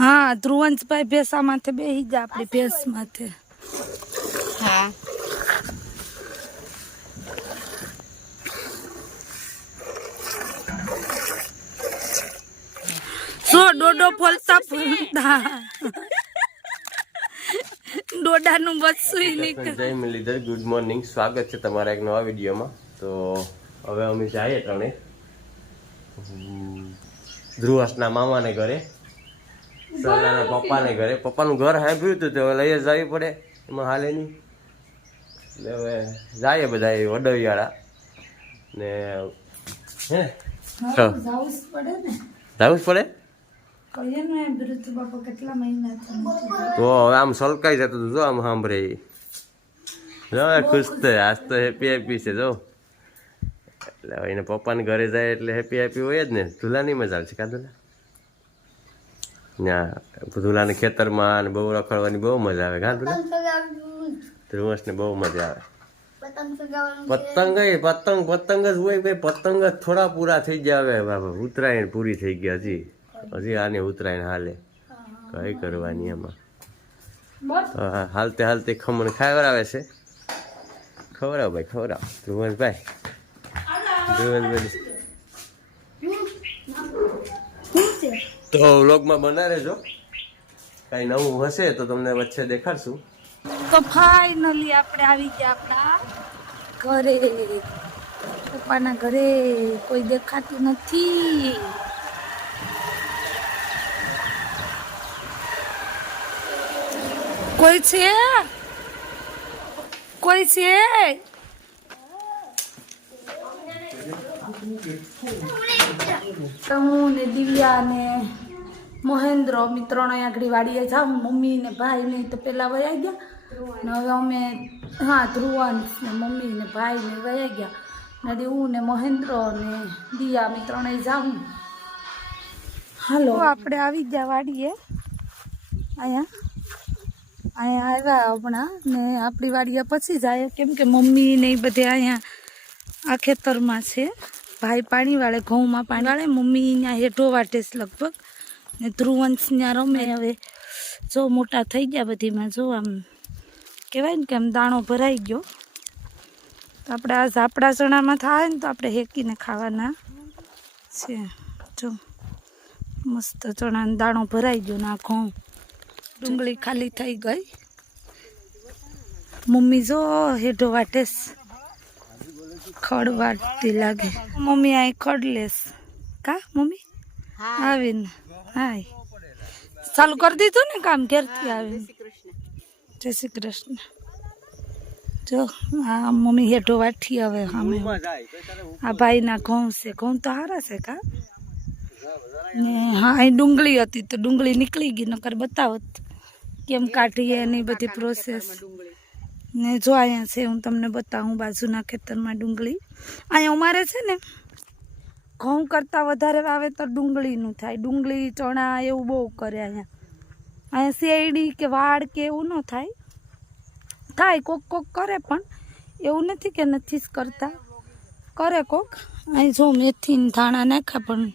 હા ધ્રુવંશભાઈ ભેસા માથે બેસી ગયા આપણી ભેંસ માથે હા. સો ડોડો ફોલતા ફોલતા. ડોડાનું બસું જય મુરલીધર ગુડ મોર્નિંગ સ્વાગત છે તમારા એક નવા વિડીયોમાં. તો હવે અમે જઈએ ત્રણે. ધ્રુવાસના મામાને ઘરે. સલાના પપ્પાને ઘરે. પપ્પાનું ઘર સાંભળ્યું હતું તો હવે લઈ જવી પડે. એમાં હાલે નહીં. એટલે હવે જાય બધા એ વડવિયાળા ને હે? જાવું જ પડે તો હવે આમ સલકાઈ જતું હતું જો આમ સાંભળે. જો ખુશ થાય આજ તો હેપી હેપી છે જો. એટલે હવે એને પપ્પાને ઘરે જાય એટલે હેપી હેપી હોય જ ને. ધુલાની મજા આવશે કા ધુલા ત્યાં ધુલાને ખેતરમાં ને બહુ રખડવાની બહુ મજા આવે કા ધ્રુવસ ને બહુ મજા આવે. પતંગ પતંગ પતંગ જ હોય ભાઈ પતંગ જ થોડા પૂરા થઈ ગયા હવે. બાબા ઉત્તરાયણ પૂરી થઈ ગયા હજી. હજી આને ઉત્તરાયણ હાલે. કઈ કરવાની એમાં? હા, હાલતે હાલતે ખમણ ખવડાવે છે. ખવડાવ ભાઈ ખવડાવ. ધ્રુવંશભાઈ ધ્રુવંશભાઈ તો વ્લોગમાં બના રહેજો કાંઈ નવું હશે તો તમને વચ્ચે દેખાડશું. તો ફાઇનલી આપણે આવી ગયા આપણા ઘરે. પપ્પાના ઘરે કોઈ દેખાતું નથી. કોઈ છે? કોઈ છે? તો હું ને દિવ્યા ને મહેન્દ્ર મિત્રો આગળ વાડીએ જાઉં મમ્મી ને ભાઈ ને તો પેલા વયા ગયા. હવે અમે, હા, ધ્રુવન ને મમ્મી ને ભાઈ ને વયા ગયા. ને હું ને મહેન્દ્ર ને દિયા મિત્રોને જાઉં. હાલો. આપણે આવી ગયા વાડીએ. અહીંયા. અહીંયા આવ્યા હમણાં ને આપણી વાડીએ પછી જાય. કેમ કે મમ્મી ને એ બધે અહીંયા આ ખેતરમાં છે. ભાઈ પાણી વાળે, ઘઉંમાં પાણી વાળે મમ્મી અહીંયા હેઠો વાટે છે લગભગ. ને ધ્રુવંશ ત્યાં રમે હવે. જો મોટા થઈ ગયા બધીમાં જો આમ કહેવાય ને કે આમ દાણો ભરાઈ ગયો. તો આપણે આ ઝાપડા ચણામાં થાય ને તો આપણે હેકીને ખાવાના છે. જો મસ્ત ચણાનો દાણો ભરાઈ ગયો ને ઘઉં. ડુંગળી ખાલી થઈ ગઈ. મમ્મી જો હેઠો વાટેસ ખડ વાટતી લાગે મમ્મી આ ખડ લેસ કા મમ્મી આવીને હાય ચાલુ કરી દીધું ને કામ ઘેરથી આવીને જય શ્રી કૃષ્ણ જો આ મમ્મી હેઠો વાઠી હવે અમે આ ભાઈના ઘઉં છે ઘઉં તો સારા છે કા ને હા અહીં ડુંગળી હતી તો ડુંગળી નીકળી ગઈ નકર બતાવત કેમ કાઢીએ એની બધી પ્રોસેસ ને જો અહીંયા છે, હું તમને બતાવું બાજુના ખેતરમાં ડુંગળી. અહીંયા અમારે છે ને, ઘઉં કરતાં વધારે વાવેતર ડુંગળીનું થાય. ડુંગળી, ચણા એવું બહુ કરે અહીંયા. અહીંયા શેરડી કે વાડ કે એવું ન થાય. થાય કોક કોક કરે પણ એવું નથી કે નથી જ કરતા. કરે કોક. અહીં જો મેથી ધાણા નાખ્યા પણ.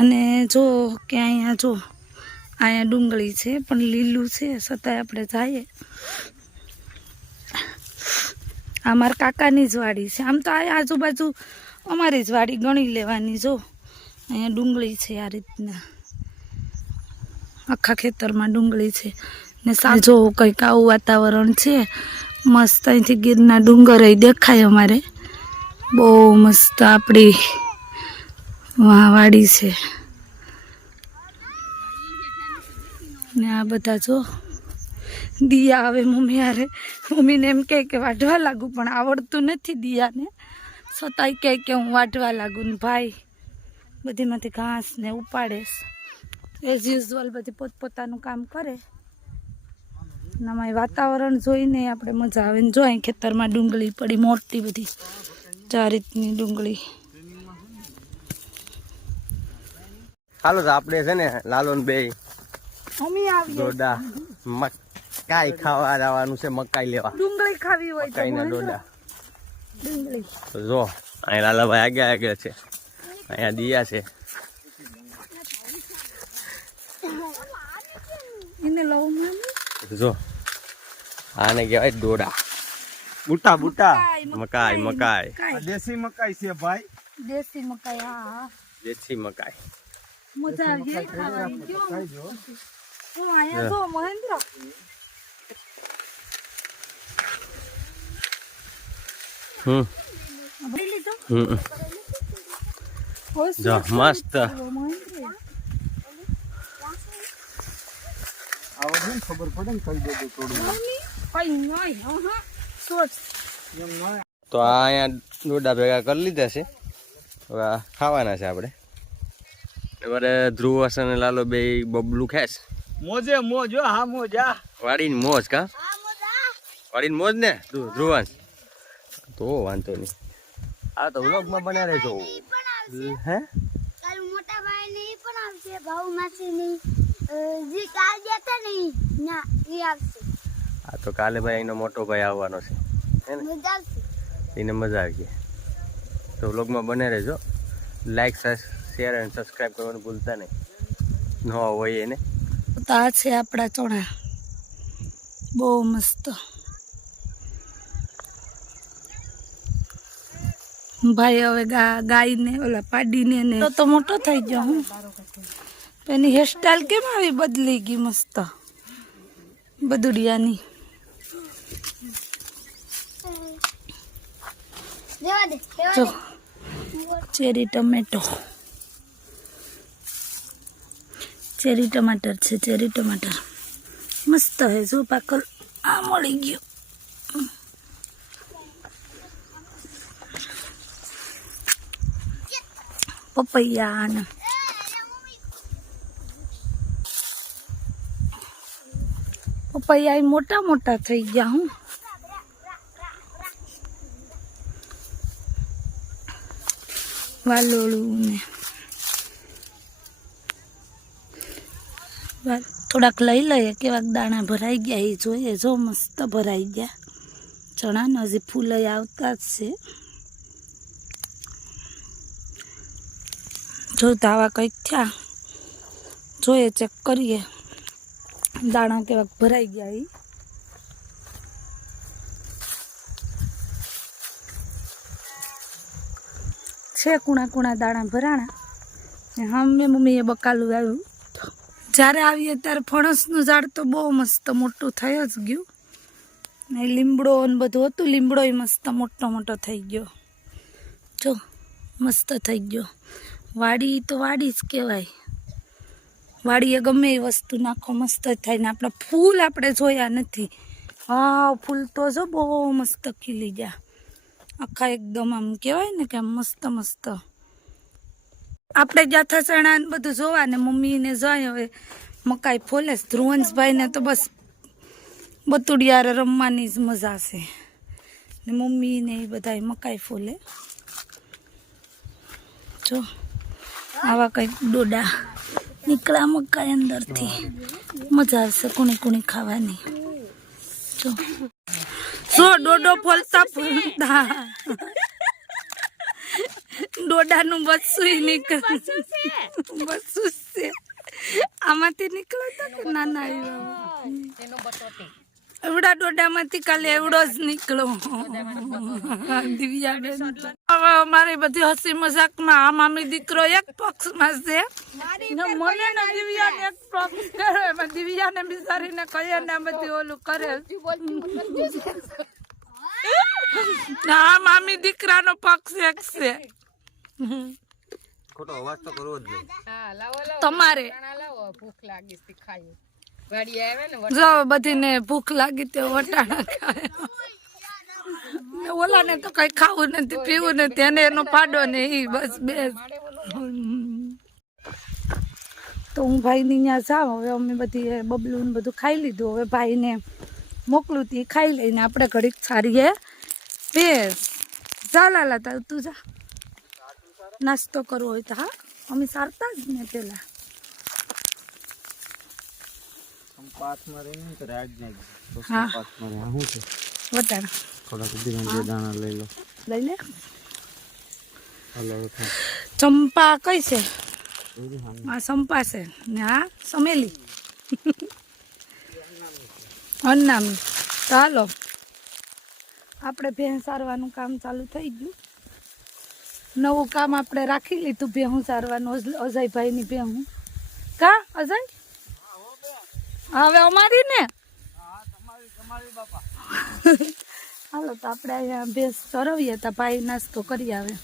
અને જો કે અહીંયા જો અહીંયા ડુંગળી છે, પણ લીલું છે, છતાંય આપણે જઈએ. આ મારા કાકાની જ વાડી છે. આમ તો આ આજુબાજુ અમારી જ વાડી ગણી લેવાની, જો. અહીંયા ડુંગળી છે આ રીતના. આખા ખેતરમાં ડુંગળી છે. ને સાંજો કંઈક આવું વાતાવરણ છે, મસ્ત અહીંથી ગીરના ડુંગર દેખાય અમારે. બહુ મસ્ત આપણી વાડી છે. ને આ બધા જો દિયા આવે મમ્મી હારે. મમ્મીને એમ કહે કે વાઢવા લાગુ, પણ આવડતું નથી દિયાને. છતાંય કહે કે હું વાઢવા લાગુ ને ભાઈ, બધીમાંથી ઘાસ ને ઉપાડેશ એઝ યુઝવલ બધી પોતપોતાનું કામ કરે. આમાં વાતાવરણ જોઈને આપણે મજા આવે ને જોઈએ ખેતરમાં ડુંગળી પડી, મોટી બધી, ચાર રીતની ડુંગળી. હાલો આપણે છે ને લાલોન બે ડોડા મકાઈ ખાવા જવાનું છે મકાઈ લેવા. ડુંગળી ખાવી હોય તો મકાઈના ડોડા ડુંગળી. જો અહીંયા લાલાભાઈ આગળ આગળ છે. અહીંયા દિયા છે. જો આને કહેવાય ડોડા બુટા બુટા. મકાઈ મકાઈ. દેશી મકાઈ છે ભાઈ. દેશી મકાઈ હા હા. દેશી મકાઈ. મજા આવી ગઈ ખાવાની. હું અહીંયા જો મહેન્દ્ર હમ મસ્ત તો આ અહીંયા દોડા ભેગા કરી લીધા છે હવે આ ખાવાના છે આપણે અમારે ધ્રુવ હસન લાલો બે બબલું ખેસ મોજે મોજ હો, હા મોજ આ વાડીની મોજ કા? વાડીની મોજ ને? ધ્રુવ ધ્રુવાંશ. તો વાંધો નહીં. આ તો વ્લોગમાં બન્યા રહેજો હે? કાલ મોટા ભાઈ ને પણ આવશે ભાઉ માસી ની જે કાલ ગયા હતા ના એ આવશે. આ તો કાલે ભાઈ એનો મોટો ભાઈ આવવાનો છે. હે ને? મજા આવશે. એને મજા આવી ગઈ. તો વ્લોગમાં બને રહેજો લાઈક શેર અને સબસ્ક્રાઈબ કરવાનું ભૂલતા નહીં. ન હોય એને. તો આ છે આપણા ચણા. બહુ મસ્ત. ભાઈ હવે ગા ગાયને ઓલા પાડીને ને. તો મોટો થઈ ગયો હું. એની હેરસ્ટાઈલ કેમ આવી બદલી ગઈ મસ્ત? બદુડિયાની. જો ચેરી ટમેટો. ચેરી ટમાટર છે, ચેરી ટમાટર. મસ્ત હે, જો પાકલ આ મળી ગયું. પપૈયા ને પપૈયા મોટા મોટા થઈ ગયા હું. વાલોળું ને થોડાક લઈ લઈએ કેવાક દાણા ભરાઈ ગયા, એ જોઈએ, જો મસ્ત ભરાઈ ગયા. ચણાને હજી ફૂલ આવતા જ છે. જો તાવા કંઈક થયા, જોઈએ ચેક કરીએ. દાણા કેવાક ભરાઈ ગયા એ છે કુણા કુણા દાણા ભરાણા. હમ, મેં મમ્મીએ બકાલું આવ્યું જ્યારે આવીએ ત્યારે ફણસનું ઝાડ તો બહુ મસ્ત મોટું થઈ જ ગયું. ને લીમડો ને બધું હતું, લીમડો મસ્ત મોટો મોટો થઈ ગયો. જો, મસ્ત થઈ ગયો. વાડી તો વાડી જ કહેવાય. વાડીએ ગમે એ વસ્તુ નાખો, મસ્ત થાય ને આપણા ફૂલ આપણે જોયા નથી. હા, ફૂલ તો જો બહુ મસ્ત ખીલી ગયા. આખા એકદમ આમ કહેવાય ને કે મસ્ત મસ્ત. આપણે જાથા ચણા ને બધું જોવા ને મમ્મીને જાય હવે. મકાઈ ફોલે. ધ્રુવંશભાઈને તો બસ બતુડિયારે રમવાની જ મજા છે. ને મમ્મીને એ બધા મકાઈ ફોલે. જો, આવા કંઈક ડોડા. નીકળ્યા મકાઈ અંદરથી. મજા આવશે કુણી કુણી ખાવાની. જો, ડોડો ફોલતા ફોલતા. ડોડાનું બસું નીકળ. બસું છે. આમાંથી નીકળ્યો હતો કે નાના એવા? એવડા ડોડામાંથી કાલે એવડો જ નીકળ્યો દિવ્યાબેન હવે અમારી બધી હસી મજાકમાં આ મામી દીકરો એક પક્ષમાં છે. ને મને ને દિવ્યાને એક પક્ષ કરે. એમાં દિવ્યાને બિચારીને કહીએ ને બધી ઓલું કરે. ને આ મામી દીકરાનો પક્ષ એક છે. ખોટો અવાજ તો કરવો જ નહીં તમારે. જો બધીને ભૂખ લાગી તે વટાણા ખાય ને ઓલાને તો કઈ ખાવું નથી પીવું નથી એને એનો ફાડો ને એ બસ બે તો હું ભાઈની ત્યાં જાઉં હવે અમે બધી બબલું ને બધું ખાઈ લીધું. હવે ભાઈને મોકલું તી ખાઈ લઈને આપણે ઘડીક સારીએ. બે જા લાલા તાર તું જા. નાસ્તો કરવો હોય તો હા અમે સારતા જ ને પેલા. છે? ચંપા કઈ છે? આ સંપાશે ને હા સમેલી અન્નામી. હાલો. આપણે ભેં સારવાનું કામ ચાલુ થઈ ગયું. નવું કામ આપણે રાખી લીધું ભેહું સારવાનું, અજ- અજયભાઈની ભેહું. કા, અજય? હવે અમારી ને? હાલો, તો આપણે અહીંયા ભેંસ ચરવીએ તો ભાઈ નાસ્તો કરી આવે.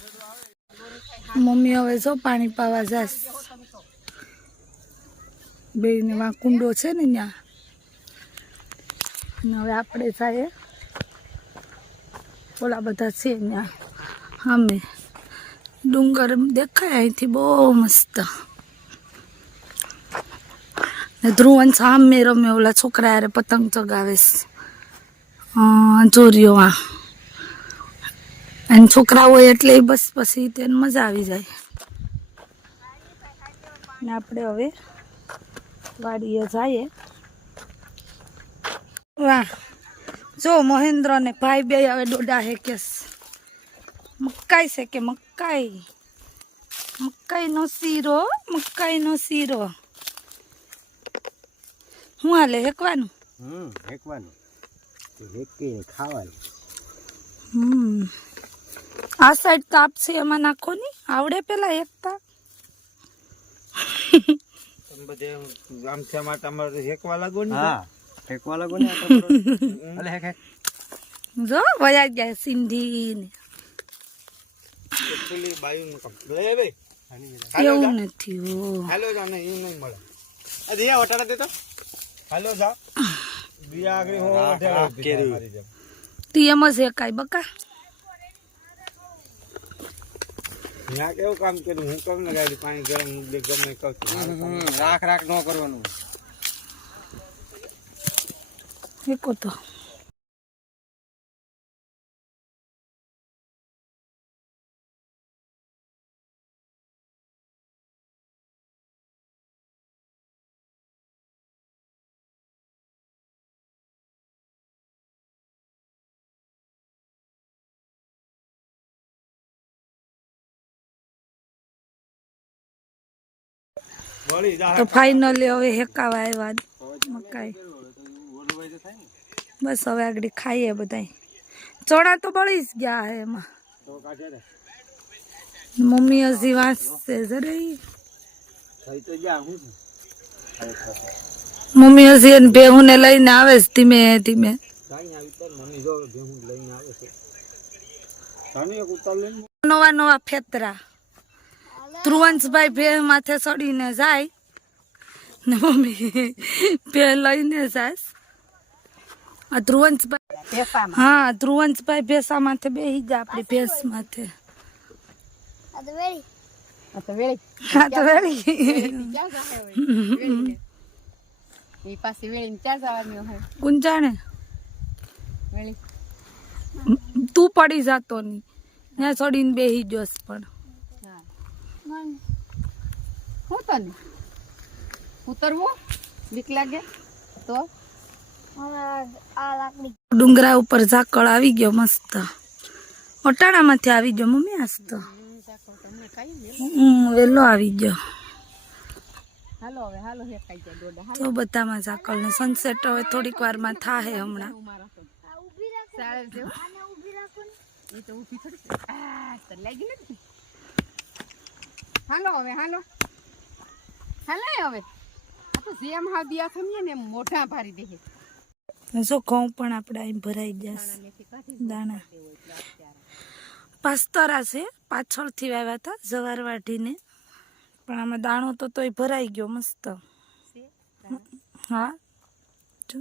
મમ્મી હવે જો પાણી પાવા જાશ બેને વાં કુંડો છે ને ત્યાં હવે આપણે જાય ઓલા બધા છે ત્યાં સામે ડુંગર દેખાય અહીંથી બહુ મસ્ત. ને ધ્રુવન સામે રમે ઓલા છોકરા હારે પતંગ ચગાવે છે. અ, ચોરીઓ આ. અને છોકરા હોય એટલે બસ પછી તેને મજા આવી જાય. ને આપણે હવે વાડીએ જઈએ. વાહ. જો મહેન્દ્ર ને ભાઈ બે હવે ડોડા હે કેસ. મકાઈ છે કે મકાઈ? મકાઈનો શીરો મકાઈનો શીરો. હું હાલે હેકવાનું? હમ હેકવાનું. હેકીને ખાવાનું. હમ. આ સાઈડ તો આપશે એમાં નાખો ની આવડે પેલા એકતા બધે આમ છે માટે અમારે હેકવા લાગો ને હા હેકવા લાગો ને આ તો બરોબર. અલે હેક હેક. જો વયા ગયા સિંધી ને. પેલી બાયુનું કામ. લે બે એવું નથી હાલો જા ને એવું નહીં મળે. આ દિયા વટાડા દે તો. હાલો જા. દિયા આગળ હો જેમ. તી એમ જ એકાઈ બકા. ત્યાં કેવું કામ કર્યું? હું કમ ને ગાડી? પાણી ગરમ મુદ્દે ગમે કહું રાખ રાખ ન કરવાનું. એક તો. તો ફાઇનલી હવે હેકાવા આવ્યા મકાઈ. બસ હવે આગળ ખાઈએ બધાય. ચણા તો બળી જ ગયા હે એમાં. મમ્મી હજી વાંચશે જરા થઈ તો જા હું છે? મમ્મી હજી એને ભેહું ને લઈને આવે છે ધીમે ધીમે. નવા નવા ફેતરા. ધ્રુવંશભાઈ ભે માથે ચડીને જાય. ને મમ્મી ભે લઈને જાય. આ ધ્રુવંશભાઈ હા ધ્રુવંશભાઈ ભેસા માથે બેસી જા આપણી ભેંસ માથે. આ તો પડી જાતો નહીં. ત્યાં ચડીને બેસી જોશ પણ. હું તને? ઉતરવું? બીક લાગે? તો? ડુંગરા ઉપર ઝાકળ આવી ગયો મસ્ત. અટાણામાંથી આવી ગયો મમ્મી આજ તો. આવી ગયો. હાલો હવે હાલો હેકાઈ જાય દોડા તો બધામાં ઝાકળ ને સનસેટ હવે થોડીક વારમાં થાહે હમણાં. આને ઊભી રાખો ને. એ તો ઊભી થોડી લાગી નથી? હાલો હવે હાલો. હાલે હવે. આ તો જેમ હા દિયા થમીએ ને એમ મોઢા ભારી દેહે જો ઘઉં પણ આપણે અહીં ભરાઈ જશે દાણા. પાસ્તરા છે પાછળથી વાવ્યા હતા જવાર વાઢીને પણ આમાં દાણો તો તોય ભરાઈ ગયો મસ્ત. હા. જો.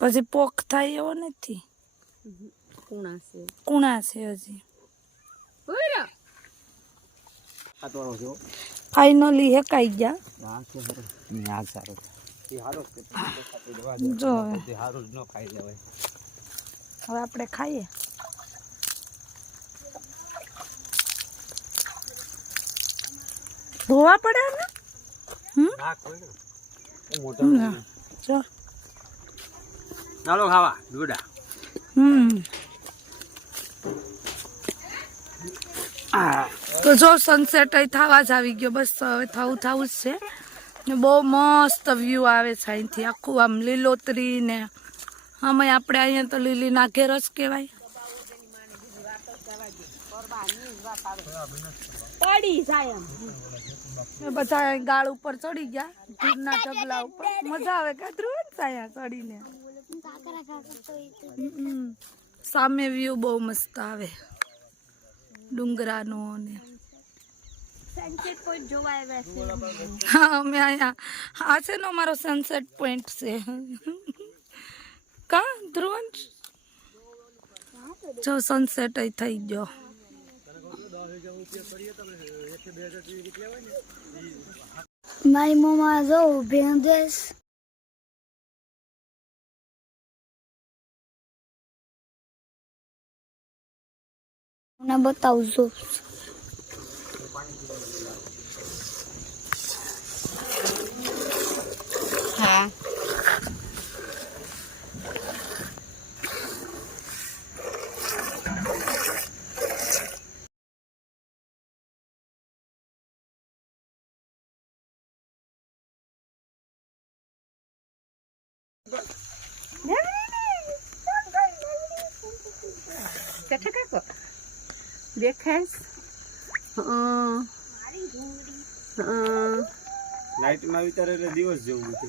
પછી પોખ થાય એવો નથી. કુણા છે. કુણા છે હજી. આ ફાઇનલી હેકાઈ ગયા. આ છે સારો આ સારો. એ હારો છે. ખાતું જવા દે. જો. હવે તે જ ન ખાઈ લેવાય. હવે આપણે ખાઈએ. ધોવા પડે ને ના કોઈ નહીં. જો. ચાલો ખાવા. દૂડા હમ. તો જો સનસેટ થવા જ આવી ગયો. બસ હવે થવું થવું જ છે. ને બહુ મસ્ત વ્યૂ આવે છે અહીંથી. આખું આમ લીલોતરી ને અમે આપણે અહીંયા તો લીલી ના ઘેર જ કહેવાય. પડી જાય એમ. ને બધા અહીં ગાળ ઉપર ચડી ગયા. ધૂળના ઢગલા ઉપર. મજા આવે કાતરું સાયા ચડીને. સામે વ્યૂ બહુ મસ્ત આવે. ડુંગરાનો ને. સનસેટ પોઈન્ટ જોવા આવ્યા છે. હા અમે અહીંયા આ છે ને મારો સનસેટ પોઈન્ટ છે. કા ધ્રુવન? જો સનસેટ અહીં થઈ ગયો. મારી મમ્મા જો ભેંદેસ મને બતાવજો હા બેઠા કાકો દેખાય? હં. હં. વિચારે એટલે દિવસ જેવું છે.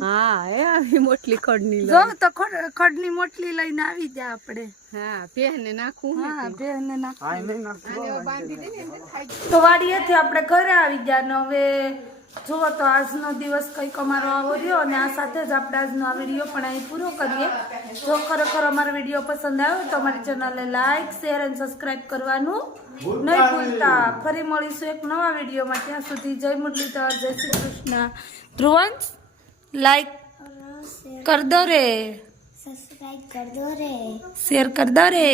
હા. એ આવી મોટલી ખડની જો તો ખડની મોટલી લઈને આવી ગયા આપણે. હા પહેને નાખું ને હા નાખ. તો વાડીએથી આપણે ઘરે આવી ગયા ને હવે જુઓ તો આજનો દિવસ કંઈક અમારો આવો રહ્યો અને આ સાથે જ આપણે આજનો આ વીડિયો પણ અહીં પૂરો કરીએ. જો ખરેખર અમારો વીડિયો પસંદ આવ્યો તો અમારી ચેનલને લાઇક શેર અને સબસ્ક્રાઈબ કરવાનું નહીં ભૂલતા ફરી મળીશું એક નવા વિડીયોમાં. ત્યાં સુધી જય મુરલીધર જય શ્રી કૃષ્ણ. ધ્રુવંશ લાઈક કર દો રે. સબસ્ક્રાઇબ કર દો રે. શેર કર દો રે.